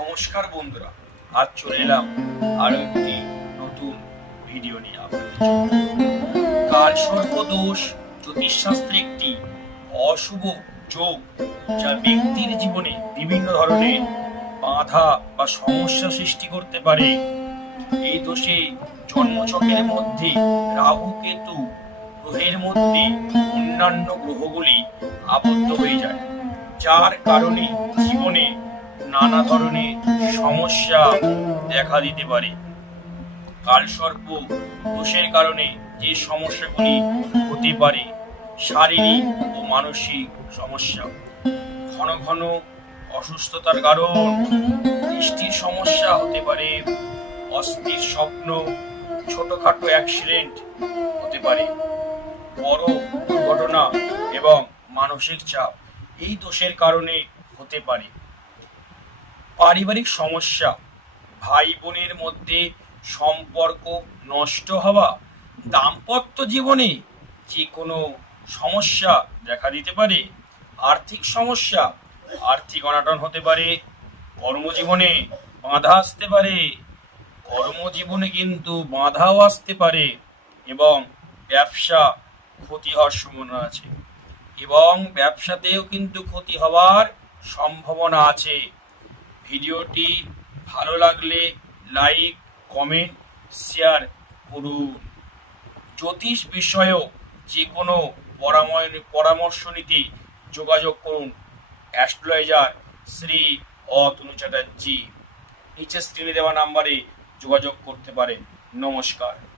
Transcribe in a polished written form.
নমস্কার বন্ধুরা, আজ চলে এলাম আরো একটি নতুন ভিডিও নিয়ে আপনাদের জন্য। কাল সর্প দোষ জ্যোতিষশাস্ত্রে একটি অশুভ যোগ, যা ব্যক্তির জীবনে বিভিন্ন ধরনের বাধা বা সমস্যা সৃষ্টি করতে পারে। এই দোষে জন্মছকের মধ্যে রাহু কেতু গ্রহের মধ্যে অন্যান্য গ্রহগুলি আবদ্ধ হয়ে যায়, যার কারণে জীবনে নানা ধরনের সমস্যা দেখা দিতে পারে। কালসর্প দোষের কারণে যে সমস্যাগুলি হতে পারে, শারীরিক ও মানসিক সমস্যা, ঘন ঘন অসুস্থতার কারণ, দৃষ্টির সমস্যা হতে পারে, অস্থির স্বপ্ন, ছোটখাটো অ্যাক্সিডেন্ট হতে পারে, বড় দুর্ঘটনা এবং মানসিক চাপ এই দোষের কারণে হতে পারে। পারিবারিক সমস্যা, ভাই বোনের মধ্যে সম্পর্ক নষ্ট হওয়া, দাম্পত্য জীবনে যে কোনো সমস্যা দেখা দিতে পারে, আর্থিক সমস্যা, আর্থিক অনটন হতে পারে, কর্মজীবনে বাধা আসতে পারে, কর্মজীবনে কিন্তু বাধাও আসতে পারে, এবং ব্যবসা ক্ষতি হওয়ার সম্ভাবনা আছে, এবং ব্যবসাতেও কিন্তু ক্ষতি হওয়ার সম্ভাবনা আছে। ভিডিওটি ভালো লাগলে লাইক, কমেন্ট, শেয়ার করুন। জ্যোতিষ বিষয়েও যে কোনো পরামর্শ নিতে যোগাযোগ করুন অ্যাস্ট্রোলজার শ্রী অতনু চ্যাটার্জি। নিচে স্ক্রিনে দেওয়া নাম্বারে যোগাযোগ করতে পারেন। নমস্কার।